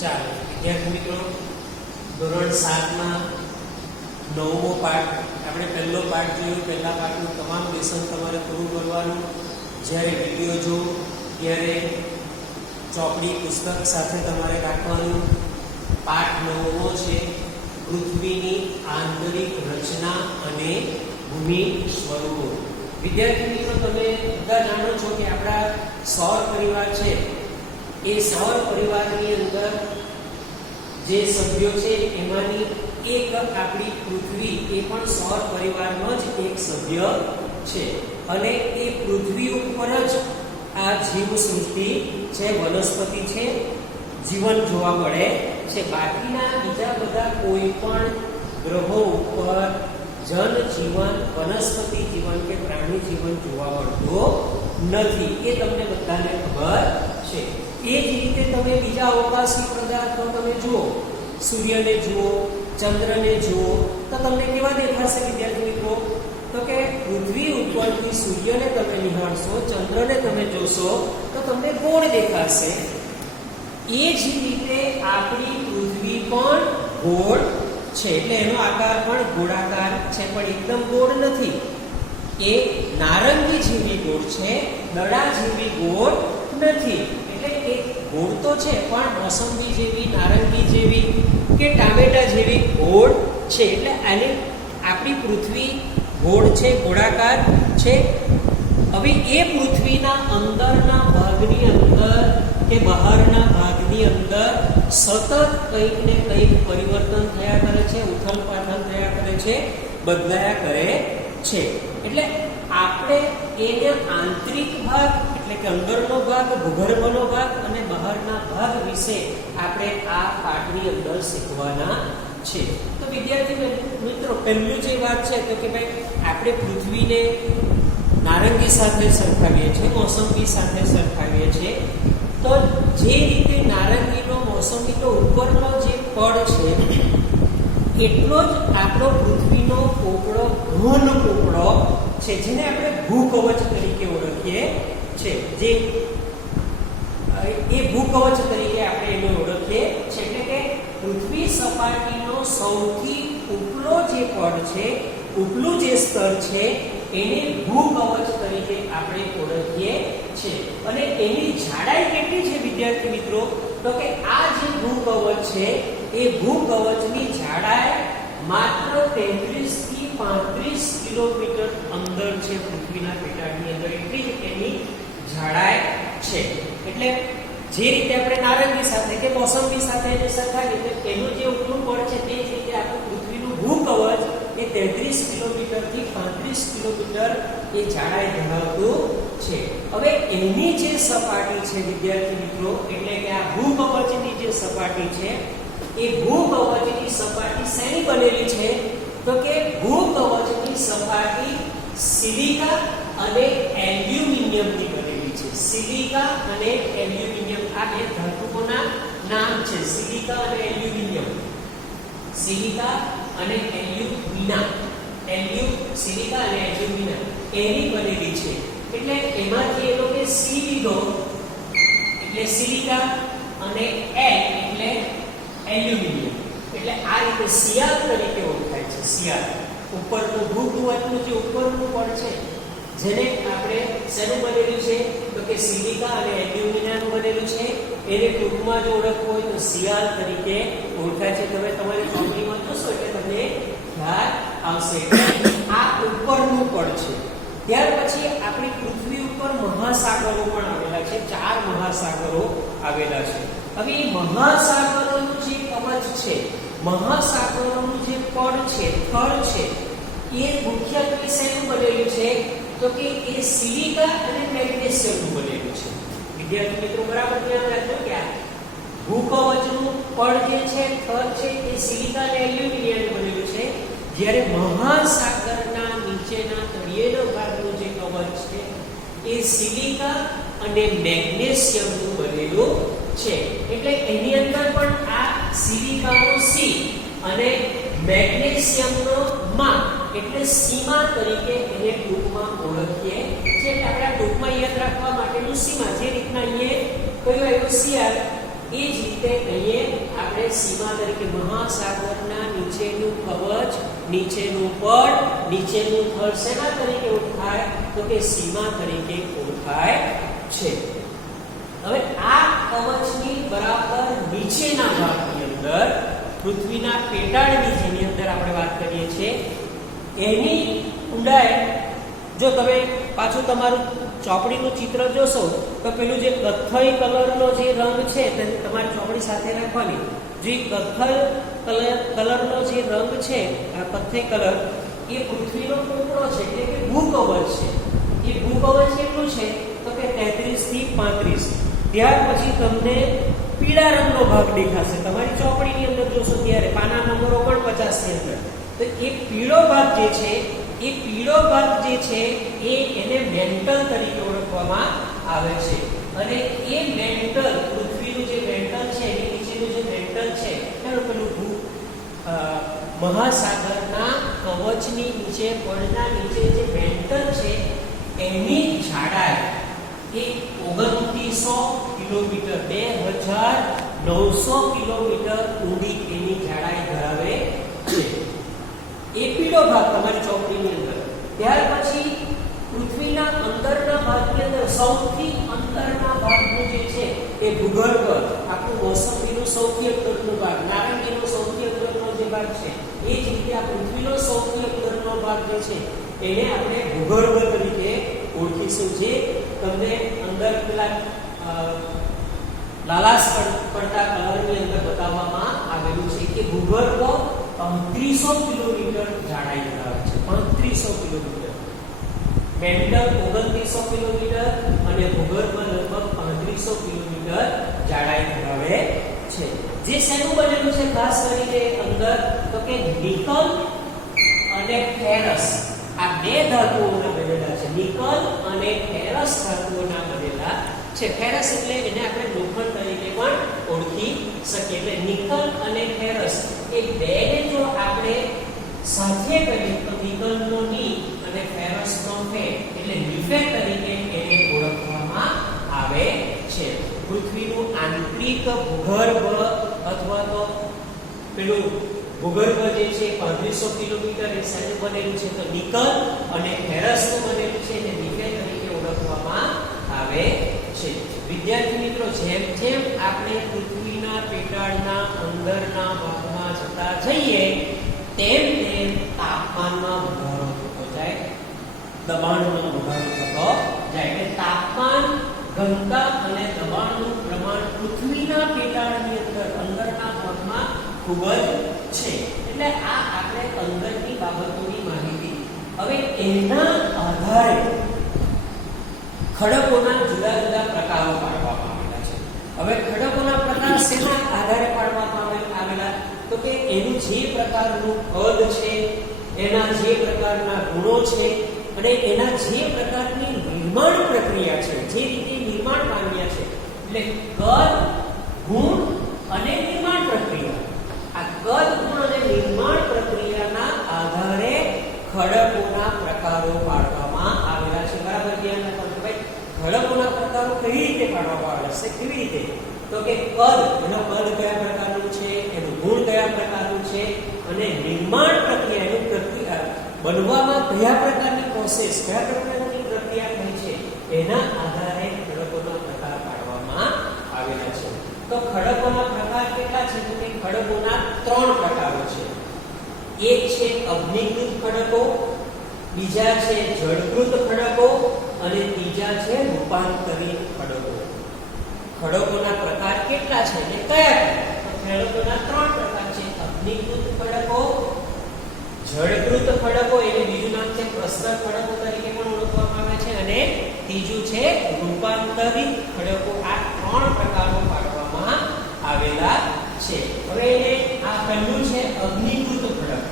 ચાલો વિદ્યાર્થી મિત્રો, ધોરણ 7 માં 9મો પાઠ આપણે પહેલો પાઠ જોયો. પહેલા પાઠનું તમામ લેસન તમારે પૂરું કરવાનું. જ્યારે વિડીયો જો ત્યારે ચોપડી પુસ્તક સાથે તમારે રાખવાનું. પાઠ 9મો છે પૃથ્વીની આંતરિક રચના અને ભૂમિ સ્વરૂપો. વિદ્યાર્થી મિત્રો, તમે બધા જાણો છો કે આપણા સૌર પરિવાર છે, એ સૌર પરિવારની અંદર જે સભ્યો છે એમાંની એક આપણી પૃથ્વી એ પણ સૌર પરિવારનો જ એક સભ્ય છે. અને એ પૃથ્વી ઉપર જ આ જીવ સૃષ્ટિ છે, વનસ્પતિ છે, જીવન જોવા મળે છે. બાકીના બીજા બધા કોઈ પણ ગ્રહો ઉપર જનજીવન, વનસ્પતિ જીવન કે પ્રાણી જીવન જોવા મળતું નથી. એ તમને બધાને ખબર છે. એ જ રીતે તમે બીજા અવકાશી પદાર્થો તમે જુઓ, સૂર્યને જુઓ, ચંદ્રને જુઓ, તો તમને કેવા દેખાશે વિદ્યાર્થી મિત્રો? તો કે પૃથ્વી ઉપરથી સૂર્યને તમે નિહાળશો, ચંદ્રને તમે જોશો તો તમને ગોળ દેખાશે. એ જ રીતે આપણી પૃથ્વી પણ ગોળ છે. એટલે એનો આકાર પણ ગોળાકાર છે, પણ એકદમ ગોળ નથી. એ નારંગી જેવી ગોળ છે, દડા જેવી ગોળ નથી. એટલે એ ગોળ તો છે, પણ મોસંબી જેવી, નારંગી જેવી કે ટામેટા જેવી ગોળ છે. એટલે આને આપણી પૃથ્વી ગોળ છે, ગોળાકાર છે. હવે એ પૃથ્વીના અંદરના ભાગની અંદર કે બહારના ભાગની અંદર સતત કંઈક ને કંઈક પરિવર્તન થયા કરે છે, ઉથલ પાથલ થયા કરે છે, બદલાયા કરે છે. એટલે આપણે એને આંતરિક ભાગ એટલે કે અંદરનો ભાગ, ભૂગર્ભનો ભાગ અને બહારના ભાગ વિશે આપણે આ પાઠની અંદર શીખવાના છે. તો વિદ્યાર્થી મિત્રો, પહેલું જે વાત છે તો કે ભાઈ આપણે પૃથ્વીને નારંગી સાથે સરખાવીએ છીએ, મોસંબી સાથે સરખાવીએ છીએ. તો જે રીતે નારંગીનો, મોસંબીનો ઉપરનો જે પડ છે એટલો જ આપણો પૃથ્વીનો પોપડો, ઘન પોપડો છે, જેને આપણે ભૂકવચ તરીકે ઓળખીએ છે. જે એ ભૂકવચ તરીકે આપણે એને ઓળખીએ છે. એટલે કે પૃથ્વી સપાટીનો સૌથી ઉપલો જે પડ છે, ઉપલું જે સ્તર છે, એને ભૂકવચ તરીકે આપણે ઓળખીએ છે. અને એની જાડાઈ કેટલી છે વિદ્યાર્થી મિત્રો? તો કે આ જે ભૂકવચ છે એ ભૂકવચની જાડાઈ માત્ર 33 થી 35 કિલોમીટર અંદર છે. પૃથ્વીના પેટાળની અંદર એટલી જ એની જાડાઈ છે. એટલે જે રીતે આપણે નારંગી સાથે કે મોસંબી સાથે એને સરખાવીએ તો એનું જે ઉપલું પડ છે તે જ રીતે આપણું પૃથ્વીનું ભૂકવચ એ 33 કિલોમીટર થી 35 કિલોમીટર એ જાડાઈ ધરાવતું છે. હવે એની જે સપાટી છે વિદ્યાર્થી મિત્રો, એટલે કે આ ભૂકવચની જે સપાટી છે, એ ભૂકવચની સપાટી શેની બનેલી છે? તો કે ભૂકવચની સપાટી સિલિકા અને એલ્યુમિનિયમની બનેલી છે. સિલિકા અને એલ્યુમિનિયમ આ બે ધાતુઓના નામ છે. સિલિકા અને એલ્યુમિનિયમ, સિલિકા અને એલ્યુમિના, સિલિકા અને એલ્યુમિના એની બનેલી છે. એટલે એમાંથી એ લોકો સી લીધો એટલે સિલિકા અને એલ એટલે એલ્યુમિનિયમ. એટલે આ રીતે સિયાલ તરીકે ઓળખાય છે. સિયાલ ઉપરનું ભૂકવચનું જે ઉપરનું પડ છે, જેને આપણે શેનું બનેલું છે? તો કે સિલિકા અને એલ્યુમિનિયમનું બનેલું છે. એને ટૂંકમાં જો ઓળખવું હોય તો સિયાલ તરીકે ઓળખાય છે. તમે તમારી ચોપડીમાં જોશો એટલે તમને ખ્યાલ આવશે. આ ઉપરનું પડ છે. ત્યાર પછી આપણી પૃથ્વી ઉપર મહાસાગરો પણ આવેલા છે. 4 મહાસાગરો આવેલા છે. હવે એ મહાસાગરોનું જે કવચ છે, મહાસાગરોનું જે પડ છે, થડ છે, એ મુખ્યત્વે શેનું બનેલું છે? તો કે એ સિલિકા અને મેગ્નેશિયમનું બનેલું છે. વિદ્યાર્થી મિત્રો, બરાબર ધ્યાન રાખજો કે આ ભૂકવચનું પડ જે છે, થડ છે, એ સિલિકા અને એલ્યુમિનિયમનું બનેલું છે. જ્યારે મહાસાગરના નીચેના તળિયેના ભાગનું જે કવચ છે એ સિલિકા અને મેગ્નેશિયમનું બનેલું છે. એટલે એની અંદર પણ આ સિલિકાનો સી અને મેગ્નેશિયમનો મા એટલે સીમા તરીકે એને ટૂંકમાં ઓળખીએ છીએ. એટલે આપણે ટૂંકમાં યાદ રાખવા માટેનું સીમા, જે રીતના અહીંયા કયું આવ્યું? સીઆર, એ જ રીતે અહીંયા આપણે સીમા તરીકે મહાસાગરના નીચેનું કવચ, નીચેનું પડ, નીચેનું થર શેના તરીકે ઓળખાય? તો કે સીમા તરીકે ઓળખાય છે. હવે આ કવચની બરાબર નીચેના ભાગની અંદર પૃથ્વીના પેટાળની જેની અંદર આપણે વાત કરીએ છીએ એની ઊંડાઈ, જો તમે પાછું તમારું ચોપડીનું ચિત્ર જોશો તો પેલું જે કથ્થઈ કલરનો જે રંગ છે તે તમારી ચોપડી સાથે રાખવાની. જે કથ્થઈ કલરનો જે રંગ છે, આ કથ્થઈ કલર એ પૃથ્વીનો ટુકડો છે, એટલે કે ભૂકવચ છે. એ ભૂકવચ કેટલું છે? તો કે 33 થી 35. ત્યાર પછી તમને પીળા રંગનો ભાગ દેખાશે. તમારી ચોપડીની અંદર જોશો ત્યારે પાના નંબરો પણ 50 ની અંદર. તો એ પીળો ભાગ જે છે, એ પીળો ભાગ જે છે એ એને મેન્ટલ તરીકે ઓળખવામાં આવે છે. અને એ મેન્ટલ, પૃથ્વીનું જે મેન્ટલ છે એની નીચેનું જે મેન્ટલ છે એનું પેલું મહાસાગરના કવચની નીચે, પડના નીચે જે મેન્ટલ છે એની જાડાઈ એ 2900 કિલોમીટર, 2900 કિલોમીટર ઊંડી એની જાડાઈ ધરાવે છે. એ પીળો ભાગ તમારી ચોપડીની અંદર. ત્યાર પછી પૃથ્વીના અંદરના ભાગની અંદર સૌથી અંદરના ભાગનું જે છે એ ભૂગર્ભ, આપણું મોસંબીનું સૌથી અંદરનો ભાગ, નારંગીનો સૌથી અંદરનો જે ભાગ છે, એ જ રીતે આ પૃથ્વીનો સૌથી અંદરનો ભાગ જે છે એને આપણે ભૂગર્ભ તરીકે ઓળખીશું. જે તમને અંદર પેલા લાલાશ પડતા કલરની અંદર બતાવવામાં આવેલું છે કે ભૂગર્ભ 3500 કિલોમીટર જાડાઈ ધરાવે છે. 3500 કિલોમીટર. મેન્ટલ 2900 કિલોમીટર અને ભૂગર્ભ લગભગ 3500 કિલોમીટર જાડાઈ ધરાવે છે. જે શેનું બનેલું છે ખાસ કરીને અંદર? તો કે નિકલ અને ફેરસ, આ બે ધાતુઓના બનેલા છે. નિકલ અને ફેરસ ધાતુઓના બનેલા છે. ફેરસ એટલે એને આપણે લોખંડ તરીકે પણ ઓળખી શકીએ. એટલે નિકલ અને ફેરસ એ બેને જો આપણે સાથે કરીએ તો નિકલનો ની અને ફેરસનો ફે એટલે નિફે તરીકે એને ઓળખવામાં આવે છે. પૃથ્વીનું આંતરિક ભૂગર્ભ અથવા તો પેલું ભૂગર્ભ જે છે 3500 કિલોમીટર એ શેનું બનેલું છે? તો નિકલ અને ફેરસનું બનેલું છે, અને નિફે તરીકે ઓળખવામાં આવે છે. વિદ્યાર્થી મિત્રો, જેમ જેમ આપણે પૃથ્વીના પેટાળના અંદરના ભાગમાં જતા જઈએ તેમ તેમ તાપમાનમાં વધારો થતો જાય, દબાણમાં વધારો થતો જાય. એટલે તાપમાન, ઘનતા અને દબાણનું પ્રમાણ પૃથ્વીના પેટાળની અંદર અંદરના ભાગમાં ખૂબ જ છે. એટલે આ આપણે અંદરની બાબતોની માહિતી. હવે એના આધારે ખડકોના જુદા જુદા પ્રકારો પાડવામાં આવેલા છે. હવે ખડકોના પ્રકાર શેના આધારે પાડવામાં આવેલા? તો કે એનું જે પ્રકારનું કદ છે, એના જે પ્રકારના ગુણો છે અને એના જે પ્રકારની નિર્માણ પ્રક્રિયા છે, જે રીતે નિર્માણ પામ્યા છે, એટલે કદ, ગુણ અને નિર્માણ પ્રક્રિયા. આ કદ, ગુણ અને નિર્માણ પ્રક્રિયાના આધારે ખડકોના પ્રકારો પાડવામાં આવેલા છે. બરાબર ધ્યાન રાખવાનું ભાઈ. ખડકોના પ્રકારો કઈ રીતે પાડવામાં આવેલા છે? કેવી રીતે? તો કે કદ, એનો કદ કયા પ્રકારનું છે, એનું ગુણ કયા પ્રકારનું છે, અને નિર્માણ પ્રક્રિયા, એનું પ્રક્રિયા બનવામાં કયા પ્રકારની પ્રોસેસ, કયા પ્રકારની પ્રક્રિયા થઈ છે, એના આધારે ખડકોના પ્રકાર પાડવામાં આવેલા છે. તો ખડકોના પ્રકાર કેટલા છે? તો કે ખડકોના 3 પ્રકારો છે. એક છે અગ્નિકૃત ખડકો, બીજા છે જળકૃત ખડકો અને ત્રીજા છે રૂપાંતરિત ખડકો. ખડકોના પ્રકાર કેટલા છે અને કયા? તો ખડકોના 3 પ્રકાર છે. અગ્નિકૃત ખડકો, જળકૃત ખડકો, એને બીજું નામ છે પ્રસ્તર ખડકો તરીકે પણ ઓળખવામાં આવે છે, અને ત્રીજું છે રૂપાંતરિત ખડકો. આ 3 પ્રકારો પાડવામાં આવેલા છે. હવે એને આ પહેલું છે અગ્નિકૃત ખડક.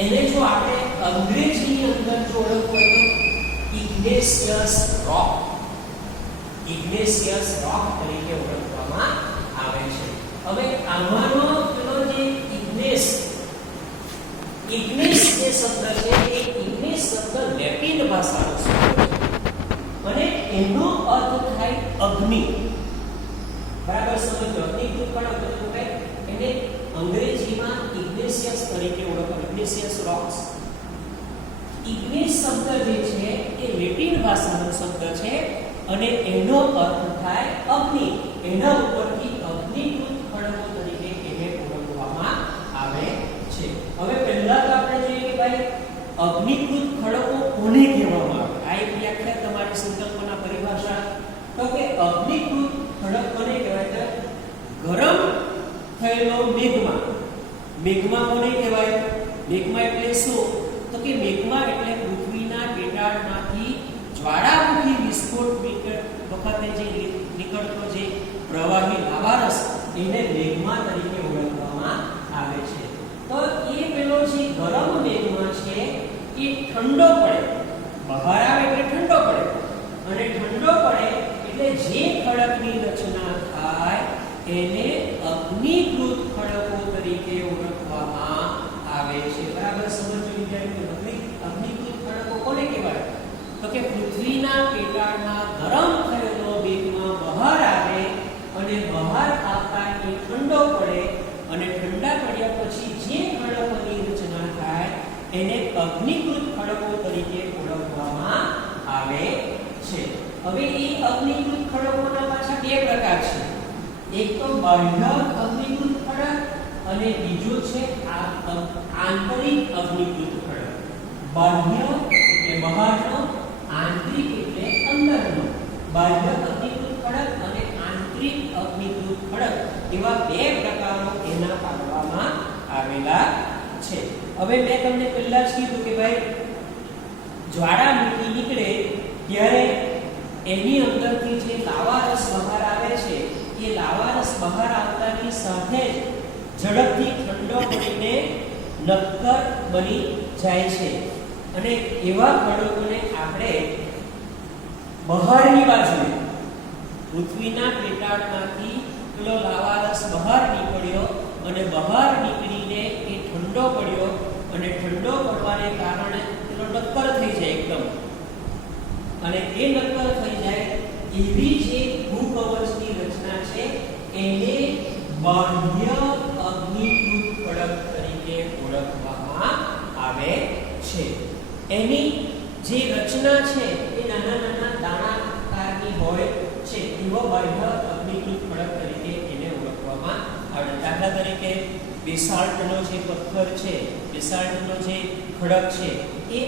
એને જો આપણે અંગ્રેજીની અંદર જો ઓળખવું હોય તો ઇગ્નેશિયસ રોક, ઇગ્નેશિયસ રોક તરીકે ઓળખવામાં આવે છે. હવે આમાંનો પેલો જે ઇગ્નેસ જે શબ્દ છે એ ઇગ્નેસ શબ્દ લેટિન ભાષાનો શબ્દ છે અને એનો અર્થ થાય અગ્નિ. બરાબર ખડક એટલે કે એને અંગ્રેજીમાં ઇગ્નેશિયસ તરીકે ઓળખવામાં, ઇગ્નેશિયસ રોક્સ. ઇગ્નેસ શબ્દ જે છે એ લેટિન ભાષાનો શબ્દ છે અને એનો અર્થ થાય અગ્નિ. એના ઉપરથી અગ્નિકૃત ખડકો તરીકે એને ઓળખવામાં આવે છે. હવે પહેલા તો આપણે જોઈએ કે ભાઈ અગ્નિકૃત ખડકો કોને કહેવામાં આવે. આ એક વ્યાખ્યા તમારી સંકલ્પના પરિભાષા. તો કે અગ્નિકૃત ખડક કોને કહેવાય? ગરમ થયેલો મેગ્મા. મેગ્મા કોને કહેવાય? મેગ્મા એટલે શું? તો કે મેગ્મા એટલે પૃથ્વીના પેટાળમાંથી જ્વાળામુખી વિસ્ફોટ વખતે જે નીકળતો જે પ્રવાહી લાવારસ એને મેગ્મા તરીકે ઓળખવામાં આવે છે. તો એ પેલો જે ગરમ મેગ્મા છે એ ઠંડો પડે, બહાર આવે એટલે ઠંડો પડે, અને ઠંડો પડે એટલે જે ખડકની રચના થાય એને અગ્નિકૃત ખડકો તરીકે ઓળખવામાં આવે છે. બરાબર સમજો વિદ્યાર્થીઓ. અગ્નિકૃત ખડકો કોને કહેવાય? તો કે પૃથ્વીના પેટાળમાં ગરમ થયેલો મેગ્મા બહાર આવે અને બહાર આવતા એ ઠંડો પડે અને ઠંડા પડ્યા પછી જે ખડકોની રચના થાય એને અગ્નિકૃત ખડકો તરીકે ઓળખવામાં આવે છે. હવે એ અગ્નિકૃત ખડકોના પાછા બે પ્રકાર છે. એક તો બાહ્ય અગ્નિકૃત ખડક અને બીજો છે આંતરિક અગ્નિકૃત ખડક. બાહ્ય એટલે બહારનો, આંતરિક એટલે અંદરનો. બાહ્ય અગ્નિકૃત ખડક અને આંતરિક અગ્નિકૃત ખડક એવા બે પ્રકારો એના પાડવામાં આવેલા છે. હવે મેં તમને પહેલા જ કીધું કે ભાઈ જ્વાળામુખી નીકળે ત્યારે એની અંદરથી જે લાવારસ બહાર આવે છે એ લાવારસ બહાર આવતાની સાથે જ ઝડપથી ઠંડો પડીને નક્કર બની જાય છે. અને એવા ખડકોને આપણે બહારની બાજુએ પૃથ્વીના પેટાળમાંથી પેલો લાવારસ બહાર નીકળ્યો અને બહાર નીકળીને એ ઠંડો પડ્યો અને ઠંડો પડવાને કારણે પેલો નક્કર થઈ જાય એકદમ, અને એ નક્કર થઈ જાય એવી જે ભૂકવચની રચના છે એને બાહ્ય અગ્નિકૃત ખડક તરીકે ઓળખવામાં આવે છે. એની જે રચના છે એ નાના નાના દાણાકારની હોય છે. એવો બાહ્ય અગ્નિકૃત ખડક તરીકે એને ઓળખવામાં આવે. દાખલા તરીકે બેસાલ્ટનો જે પથ્થર છે, બેસાલ્ટનો જે ખડક છે એ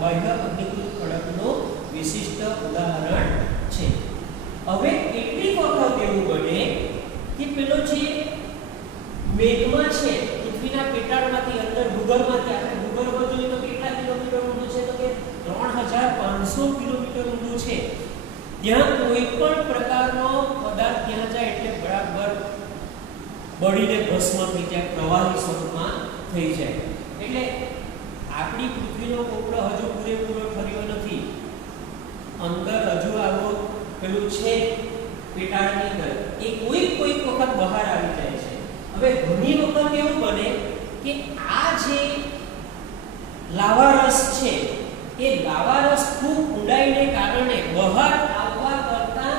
બાહ્ય અગ્નિકૃત ખડકનું વિશિષ્ટ ઉદાહરણ છે. હવે કેટલીક વખત એવું બને કે પેલો જે મેગ્મા છે પૃથ્વીના પેટાળમાંથી અંદર ભૂગર્ભમાંથી, આપણે ભૂગર્ભ જોઈએ તો કેટલા કિલોમીટર ઊંડું છે? તો કે 3500 કિલોમીટર ઊંડું છે. ત્યાં કોઈ પણ પ્રકારનો પદાર્થ ત્યાં જાય એટલે બરાબર બળીને ભસ્મ થઈ જાય, પ્રવાહી સ્વરૂપમાં થઈ જાય. એટલે આપણી પૃથ્વીનો પોપડો હજુ પૂરેપૂરો ઠર્યો નથી. અંદર હજુ આવો પેલું છે પેટાળની અંદર, એ કોઈક વખત બહાર આવી જાય છે. હવે ઘણી વખત એવું બને કે આ જે લાવારસ છે એ લાવારસ ખૂબ ઊંડાઈને કારણે બહાર આવવા કરતા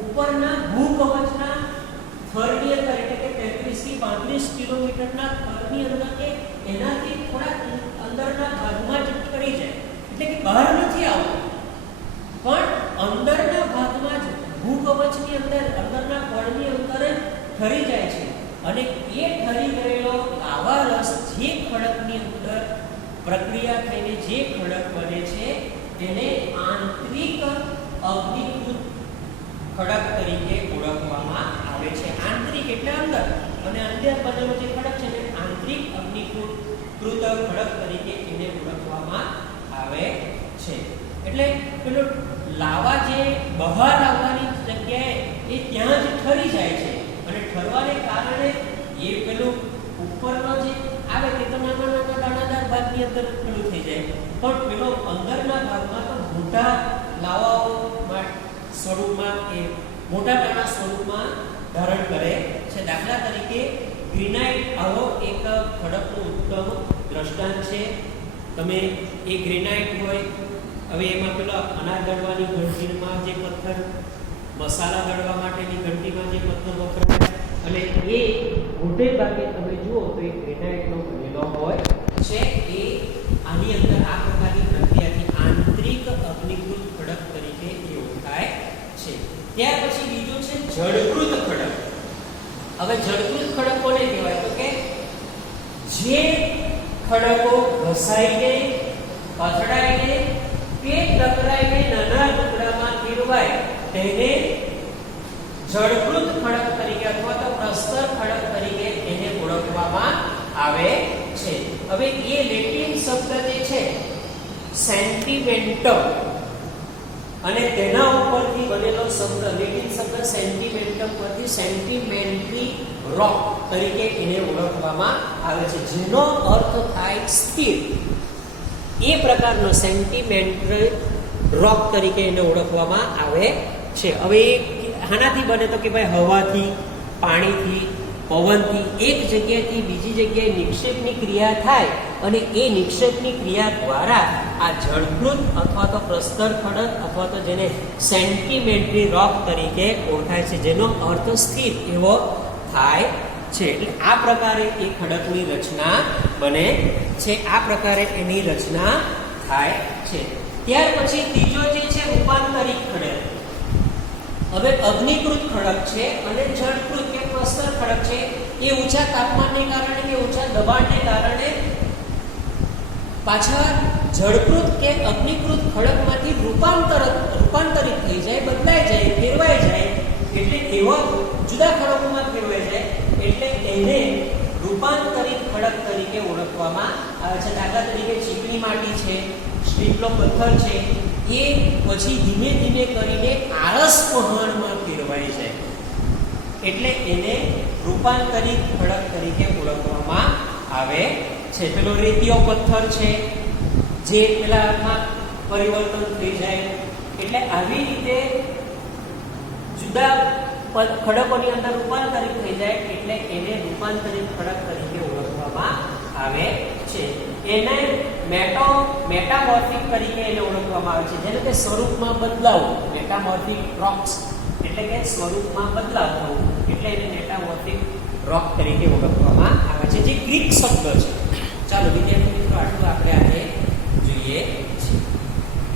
ઉપરના ભૂકવચના થરની અંદર એટલે કે 33 થી 35 કિલોમીટરના થરની અંદર કે એનાથી થોડા અંદરના ભાગમાં જ પડી જાય, એટલે કે બહાર નથી આવતું પણ અંદરના ભાગમાં જ ભૂકવચની અંદર અંદરના પળની અંદર જ ઠરી જાય છે. અને એ ઠરી ગયેલો લાવારસ જે ખડકની અંદર પ્રક્રિયા થઈને જે ખડક બને છે તેને આંતરિક અગ્નિકૃત ખડક તરીકે ઓળખવામાં આવે છે. આંતરિક એટલે અંદર, અને અંદર બનેલો જે ખડક છે તે આંતરિક અગ્નિકૃત ખડક તરીકે એને ઓળખવામાં આવે છે. એટલે પેલો લાવા જે બહાર આવવાની જગ્યાએ એ ત્યાં જ ઠરી જાય છે, અને ઠરવાને કારણે એ પેલું ઉપરનો જે આવે તે તો નાના નાના દાણાદાર ભાગની અંદર પેલું થઈ જાય, પણ પેલો અંદરના ભાગમાં તો મોટા લાવાઓ સ્વરૂપમાં એ મોટા દાણા સ્વરૂપમાં ધારણ કરે છે. દાખલા તરીકે ગ્રેનાઇટ આવો એક ખડકનું ઉત્તમ દ્રષ્ટાંત છે. તમે એ ગ્રેનાઇટ હોય, હવે એમાં પેલા અનાજ દળવાની ઘંટીમાં જે પથ્થર, મસાલા દળવા માટેની ઘંટીમાં જે પથ્થર વપરાય અને એ મોટે ભાગે તમે જુઓ તો એ ગ્રેનાઇટનો બનેલો હોય છે. એ આની અંદર આ પ્રકારની પ્રક્રિયાથી આંતરિક અગ્નિકૃત ખડક તરીકે એ ઓળખાય છે. ત્યાર પછી બીજું છે જળકૃત ખડક. હવે જળકૃત ખડક કોને કહેવાય? તો કે જે ખડકો ઘસાઈને, અથડાઈને કે ટકરાઈને નાના ટુકડામાં ફેરવાય તેને જળકૃત ખડક તરીકે અથવા તો પ્રસ્તર ખડક તરીકે એને ઓળખવામાં આવે છે. હવે એ લેટિન શબ્દ જે છે સેન્ટિમેન્ટમ અને તેના ઉપરથી બનેલો શબ્દ લેટિન શબ્દ સેન્ટિમેન્ટમ પરથી સેન્ટિમેન્ટરી રોક તરીકે એને ઓળખવામાં આવે છે, જેનો અર્થ થાય સ્થિર. એ પ્રકારનો સેન્ટિમેન્ટરી રોક તરીકે એને ઓળખવામાં આવે છે. હવે આનાથી બને તો કે ભાઈ હવાથી, પાણીથી, પવનથી એક જગ્યાએથી બીજી જગ્યાએ નિક્ષેપની ક્રિયા થાય અને એ નિક્ષેપની ક્રિયા દ્વારા આ જળકૃત અથવા તો પ્રસ્તર ખડક અથવા તો જેને સેન્ટિમેન્ટરી રોક તરીકે ઓળખાય છે, જેનો અર્થ સ્થિર એવો થાય છે. એટલે આ પ્રકારે એ ખડકની રચના બને છે. આ પ્રકારે એની રચના થાય છે. ત્યાર પછી ત્રીજો જે છે રૂપાંતરિત ખડક. હવે અગ્નિકૃત ખડક છે અને જળકૃત કે પ્રસ્તર ખડક છે એ ઊંચા તાપમાનને કારણે કે ઊંચા દબાણને કારણે પાછા જળકૃત કે અગ્નિકૃત ખડકમાંથી રૂપાંતરિત થઈ જાય, બદલાઈ જાય, ફેરવાઈ જાય. એટલે એવા જુદા ખડકોમાં ફેરવાઈ જાય એટલે એને રૂપાંતરિત ખડક તરીકે ઓળખવામાં આવે છે. દાખલા તરીકે ચીકણી માટી છે, સ્ટીલનો પથ્થર છે, એ પછી ધીમે ધીમે કરીને આરસ પહાણમાં ફેરવાઈ જાય એટલે એને રૂપાંતરિત ખડક તરીકે ઓળખવામાં આવે છે. પેલો રેતીયો પથ્થર છે જે પેલામાં પરિવર્તન થઈ જાય એટલે આવી રીતે જુદા ખડકોની અંદર રૂપાંતરિત થઈ જાય એટલે એને રૂપાંતરિત ખડક તરીકે ઓળખવામાં આવે છે. એને મેટામોર્ફિક તરીકે એને ઓળખવામાં આવે છે, જેને કે સ્વરૂપમાં બદલાવ, મેટામોર્ફિક રોક્સ એટલે કે સ્વરૂપમાં બદલાવ થવું એટલે એને મેટામોર્ફિક રોક તરીકે ઓળખવામાં આવે છે, જે ગ્રીક શબ્દ છે. ચાલો વિદ્યાર્થી મિત્રો આટલું આપણે આજે જોઈએ.